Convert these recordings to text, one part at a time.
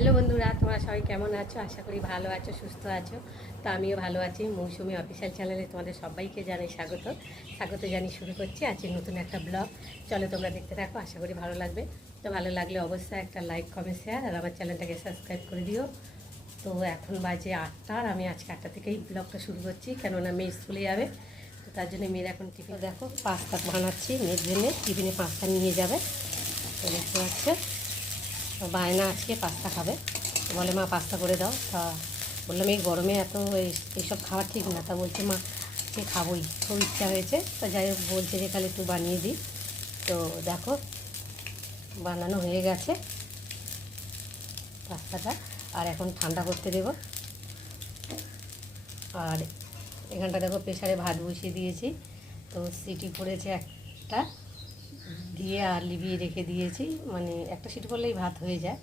Hello বন্ধুরা, তোমরা সবাই কেমন আছো? আশা করি ভালো আছো, সুস্থ আছো। তো আমিও ভালো আছি। মৌসুমি অফিসিয়াল চ্যানেলে তোমাদের সবাইকে জানাই স্বাগত জানিয়ে শুরু করছি আজকে নতুন একটা ব্লগ। চলো তোমরা দেখতে থাকো, আশা করি ভালো লাগবে। তো ভালো লাগলে অবশ্যই একটা লাইক, কমেন্ট, শেয়ার আর আমার চ্যানেলটাকে সাবস্ক্রাইব করে দিও। তো এখন বাজে 8টা, আর আমি আজকে 8টা থেকেই ব্লগটা শুরু করছি, কেননা মেয়ে স্কুলে যাবে। তো তার জন্য মেয়ের এখন টিফিন, দেখো পাস্তা বানাচ্ছি মেয়ের জন্যে, টিফিনে পাস্তা নিয়ে যাবে। তো দেখতে পাচ্ছে বায়না আজকে পাস্তা খাবে, বলে মা পাস্তা করে দাও। তা বললাম এই গরমে এত এইসব খাওয়া ঠিক না। তা বলছে মা সে খাবোই, খুব ইচ্ছা হয়েছে। তা যাই হোক বলছে যে খালি একটু বানিয়ে দিই। তো দেখো বানানো হয়ে গেছে পাস্তাটা, আর এখন ঠান্ডা করতে দেব। আর এখানটা দেখো প্রেসারে ভাত বসিয়ে দিয়েছি, তো সিটি পড়েছে একটা, দিয়ে আর লিভিয়ে রেখে দিয়েছি, মানে একটা সিটি পড়লেই ভাত হয়ে যায়।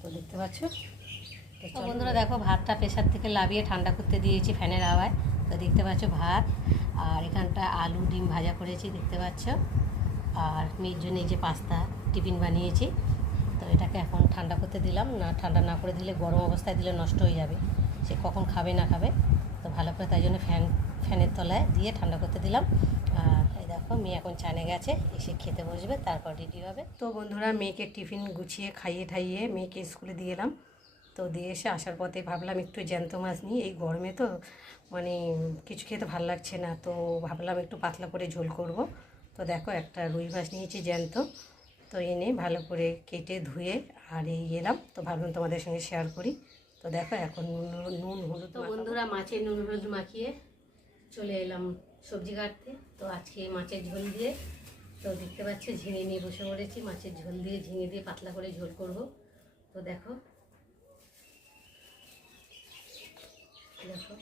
তো দেখতে পাচ্ছ। তো বন্ধুরা দেখো ভাতটা প্রেসার থেকে লাভিয়ে ঠান্ডা করতে দিয়েছি ফ্যানের হাওয়ায়। তো দেখতে পাচ্ছ ভাত, আর এখানটা আলু ডিম ভাজা করেছি দেখতে পাচ্ছ। আর মেয়ের জন্য এই যে পাস্তা টিফিন বানিয়েছি। তো এটাকে এখন ঠান্ডা করতে দিলাম, না ঠান্ডা না করে দিলে গরম অবস্থায় দিলে নষ্ট হয়ে যাবে, সে কখন খাবে না খাবে। তো ভালো করে তাই জন্য ফ্যানের তলায় দিয়ে ঠান্ডা করতে দিলাম। আর এই দেখো মেয়ে এখন চানে গেছে, এসে খেতে বসবে, তারপর রেডি হবে। তো বন্ধুরা মেয়েকে টিফিন গুছিয়ে খাইয়ে ঠাইয়ে মেয়েকে স্কুলে দিয়ে এলাম। তো দিয়ে এসে আসার পথে ভাবলাম একটু জ্যান্ত মাছ নিই, এই গরমে তো মানে কিছু খেতে ভালো লাগছে না, তো ভাবলাম একটু পাতলা করে ঝোল করব। তো দেখো একটা রুই মাছ নিয়েছি জ্যান্ত, তো এনে ভালো করে কেটে ধুয়ে আর এই এলাম। তো ভাবলাম তোমাদের সঙ্গে শেয়ার করি। তো দেখো এখন নুন হলুদ, তো বন্ধুরা মাছের নুন হলুদ মাখিয়ে চলে এলাম সবজি কাটতে। তো আজকে মাছের ঝোল দিয়ে, তো দেখতে পাচ্ছ ঝিঙে নিয়ে বসে পড়েছি, মাছের ঝোল দিয়ে ঝিঙে দিয়ে পাতলা করে ঝোল করব। তো দেখো দেখো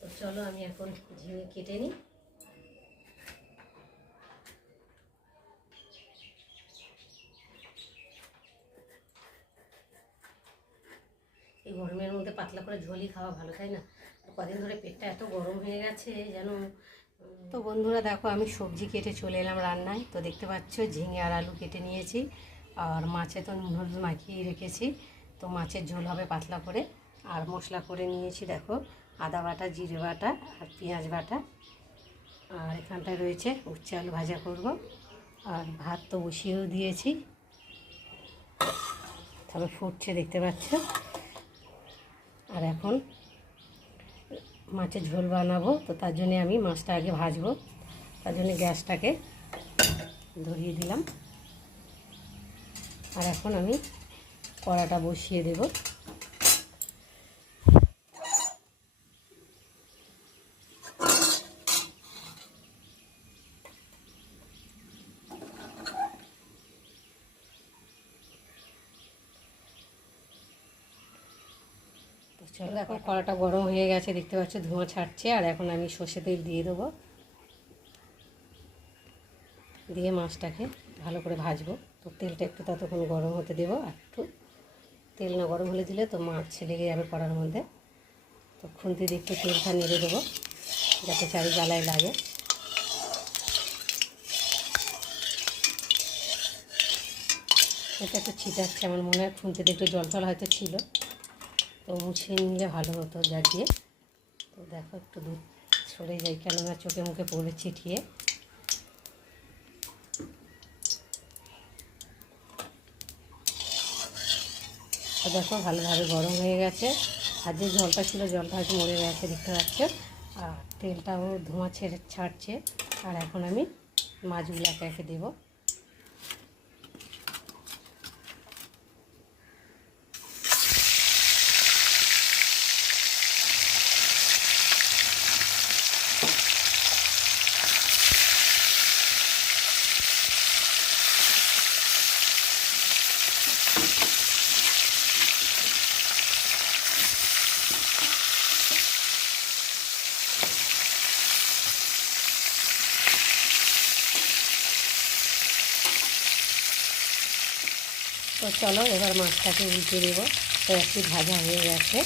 তো চলো আমি এখন ঝিঙে কেটে নিই। এই গরমের মধ্যে পাতলা করে ঝোলই খাওয়া ভালো, তাই না? কদিন ধরে পেটটা এত গরম হয়ে গেছে যেন। তো বন্ধুরা দেখো আমি সবজি কেটে চলে এলাম রান্নায়। তো দেখতে পাচ্ছ ঝিঙে আর আলু কেটে নিয়েছি, আর মাছে তো নুন হলুদ মাখিয়ে রেখেছি। তো মাছের ঝোল হবে পাতলা করে। আর মশলা করে নিয়েছি দেখো, আদা বাটা, জিরে বাটা আর পেঁয়াজ বাটা। আর এখানটায় রয়েছে উচ্ছে আলু ভাজা করব। আর ভাত তো বসিয়েও দিয়েছি, তবে ফুটছে দেখতে পাচ্ছ। আর এখন মাছের ঝোল বানাবো, তো তার জন্যে আমি মাছটা আগে ভাজবো, তার জন্য গ্যাসটাকে ধরিয়ে দিলাম। আর এখন আমি কড়াটা বসিয়ে দেব। তো চলো এখন কড়াটা গরম হয়ে গেছে দেখতে পাচ্ছ, ধোঁয়া ছাড়ছে। আর এখন আমি সর্ষে তেল দিয়ে দেবো, দিয়ে মাছটাকে ভালো করে ভাজবো। তো তেলটা একটু ততক্ষণ গরম হতে দেবো, আর একটু তেল না গরম হলে দিলে তো মাছ লেগে যাবে কড়ার মধ্যে। তো খুন্তি দিয়ে একটু তেলটা নেড়ে দেবো যাতে চারি গালায় লাগে। এটা একটু ছিটাচ্ছে, আমার মনে হয় খুন্তিতে একটু জল টল হয়তো ছিল, তো মুছিয়ে নিলে ভালো হতো যা দিয়ে। তো দেখো একটু দুধ সরে যাই, কেননা চোখে মুখে পড়বে ছিটিয়ে। তো দেখো ভালোভাবে গরম হয়ে গেছে, আর যে জলটা ছিল জলটা হয়তো মরে গেছে দেখতে পাচ্ছ। আর তেলটাও ধোঁয়া ছাড়ছে। আর এখন আমি মাছগুলো একে একে দেবো। তো চলো এবার মাছটাকে উল্টে দেবো। তো একটু ভাজা হয়ে গেছে।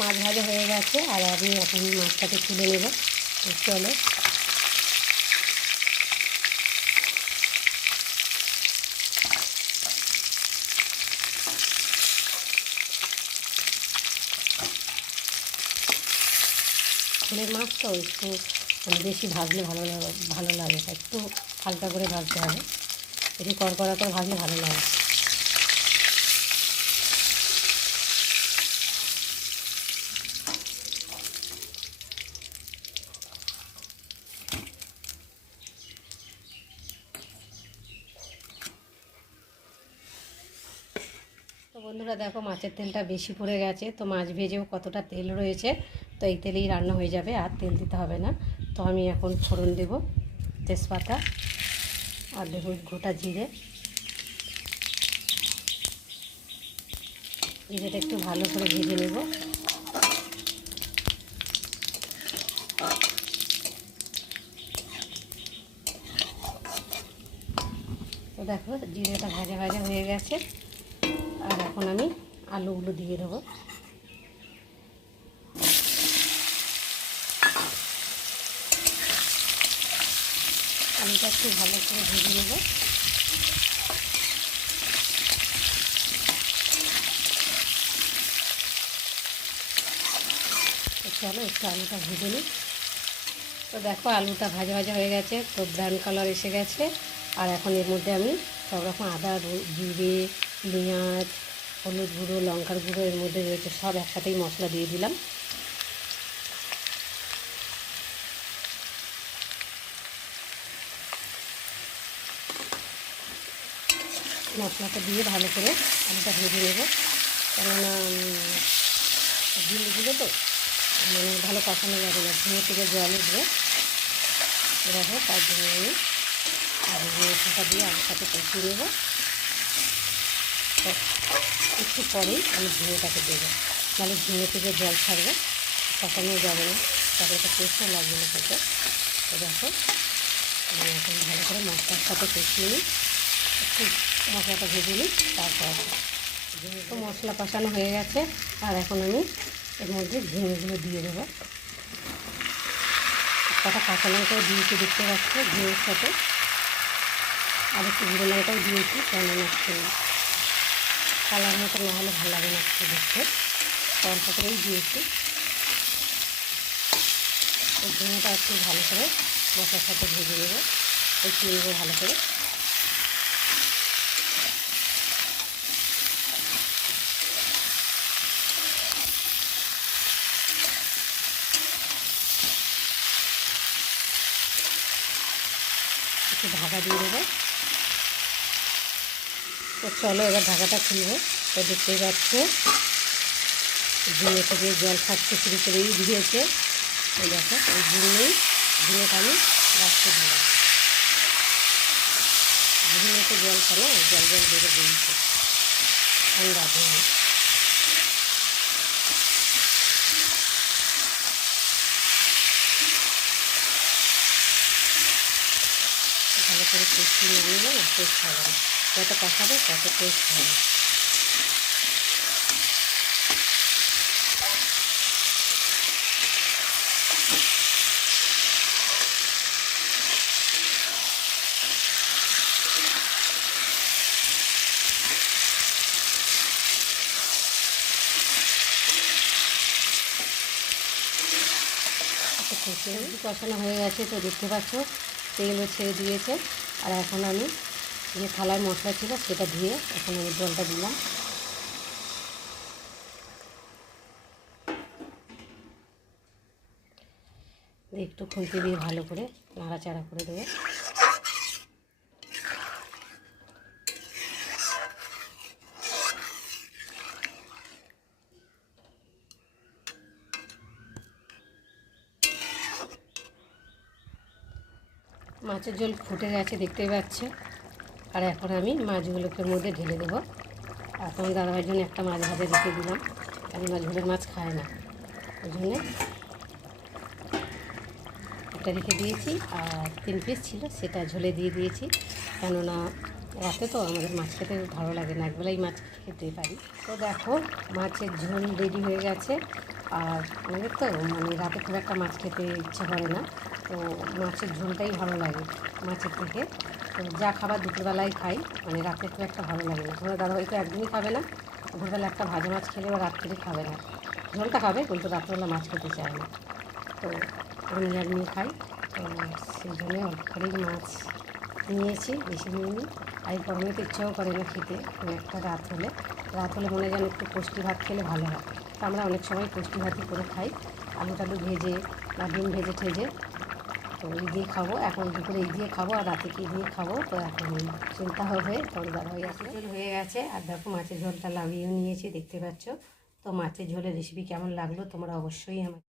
মাছ ভাজা হয়ে গেছে, আর আমি এখন মাছটাকে তুলে নেব। চলো, ফুলের মাছ তো একটু মানে বেশি ভাজলে ভালো লাগে, একটু হালকা করে ভাজতে হবে, একটু কড়কড়া করে ভাজলে ভালো লাগে। তো বন্ধুরা দেখো, মাছের তেলটা বেশি পড়ে গেছে, তো মাছ ভেজেও কতটা তেল রয়েছে, তো এই তেলেই রান্না হয়ে যাবে, আর তেল দিতে হবে না। তো আমি এখন ফোড়ন দেব তেজপাতা আর দেবো গোটা জিরে। জিরেটা একটু ভালো করে ভেজে নেব। তো দেখো জিরেটা ভাজা ভাজা হয়ে গেছে, আর এখন আমি আলুগুলো দিয়ে দেবো। আলুটা একটু ভালো করে ভেজে নেব। চলো একটু আলুটা ভেজে নিই। তো দেখো আলুটা ভাজা ভাজা হয়ে গেছে, তো ব্রাউন কালার এসে গেছে, আর এখন এর মধ্যে আমি সব রকম আদা, জিরে, পেঁয়াজ, হলুদ গুঁড়ো, লঙ্কার গুঁড়ো এর মধ্যে রয়েছে, সব একসাথেই মশলা দিয়ে দিলাম। মশলাটা দিয়ে ভালো করে আলুটা ভেজে নেব, কেননা ডিমগুলো তো মানে ভালো কষানো যাবে না, ঝিঙে থেকে জল উঠবে। দেখো তার জন্য আমি আলু মশলাটা দিয়ে আলুর সাথে কষিয়ে নেব। তো একটু পরেই আমি ঝিঙেটাকে দেবো, নাহলে ঝিঙে থেকে জল ছাড়বে, কষানো যাবে না, তারপরে একটা টেস্টও লাগবে না খেতে। তো দেখো আমি এখন ভালো করে মশলার সাথে কষিয়ে নিই, একটু মশলাটা ভেজে নিই, তারপর তো মশলা কষানো হয়ে গেছে, আর এখন আমি এর মধ্যে ঝিঙেগুলো দিয়ে দেবো। কটা কাঁচা লঙ্কাও দিয়েছি, দেখতে পাচ্ছি ঝিঙের সাথে, আর একটু গুঁড়ো লঙ্কাও দিয়েছি, কেননা একটু কালার মতো না হলে ভালো লাগে না একটু দেখতে, অল্প করেই দিয়েছি। এই ঝিঙেটা একটু ভালো করে মশলার সাথে ভেজে নেবো, একটু নেবো ভালো করে। একটু ঢাকা দিয়ে দেবো। তো চলো এবার ঢাকাটা খুলবো। তো দেখতেই পাচ্ছে ঝিঙে থেকে জল ছাড়তে শুরু করেই দিয়েছে। এই দেখো এই ঝিঙেটা আমি রাখতে দিলাম, ঝিঙেতে জলটা না জল জল বেড়ে দিয়েছে, ঠান্ডা ঝিঙে। ভালো করে কষিয়ে নিলে না টেস্ট হবে না, যত কষাবে তত টেস্ট হবে। সবজি কষানো হয়ে গেছে, তো দেখতে পাচ্ছ তেলও ছেড়ে দিয়েছে, আর এখন আমি যে থালায় মশলা ছিল সেটা দিয়ে এখন আমি জলটা দিলাম। একটু খুন্তি দিয়ে ভালো করে নাড়াচাড়া করে দেবো। মাছের ঝোল ফুটে গেছে দেখতেই পাচ্ছে, আর এখন আমি মাছগুলোকে মধ্যে ঢেলে দেবো। আর তোমার দাদাভাইয়ের জন্য একটা মাছ ভাজা রেখে দিলাম, আমি ঝোলের মাছ খায় না, ওই জন্যে একটা রেখে দিয়েছি, আর 3 পিস ছিল সেটা ঝোলে দিয়ে দিয়েছি, কেননা রাতে তো আমাদের মাছ খেতে ভালো লাগে না, একবেলাই মাছ খেতে পারি। তো দেখো মাছের ঝোল রেডি হয়ে গেছে, আর আমাদের তো মানে রাতে খুব একটা মাছ খেতে ইচ্ছে করে না, তো মাছের ঝোলটাই ভালো লাগে মাছের থেকে। তো যা খাবার দুপুরবেলায় খাই, মানে রাতে খুব একটা ভালো লাগে না। তোমার দাদাভাই তো একদমই খাবে না, দুপুরবেলা একটা ভাজা মাছ খেলে বা রাত্রে খাবে না, ঝোলটা খাবে কিন্তু রাত্রেবেলা মাছ খেতে চায় না। তো আমি আর মেয়ে খাই, তো সেই জন্য অল্প করেই মাছ নিয়েছি, বেশি নিইনি। আর এই গরমে তো ইচ্ছেও করে না খেতে, একটা রাত হলে মনে হয় যেন একটু পুষ্টি ভাত খেলে ভালো হয়। তো আমরা অনেক সময় পুষ্টি ভাতই করে খাই, আলু টালু ভেজে বা ডিম ভেজে ঠেজে। তো এই দিয়ে খাবো, এখন দুপুরে এই দিয়ে খাবো আর রাতে কি দিয়ে খাবো, তো এখন চিন্তা হবে। তোর দাদাভাই আসলে ঝোল হয়ে গেছে, আর দেখো মাছের ঝোলটা নামিয়েও নিয়েছি দেখতে পাচ্ছ। তো মাছের ঝোলের রেসিপি কেমন লাগলো তোমরা অবশ্যই আমাকে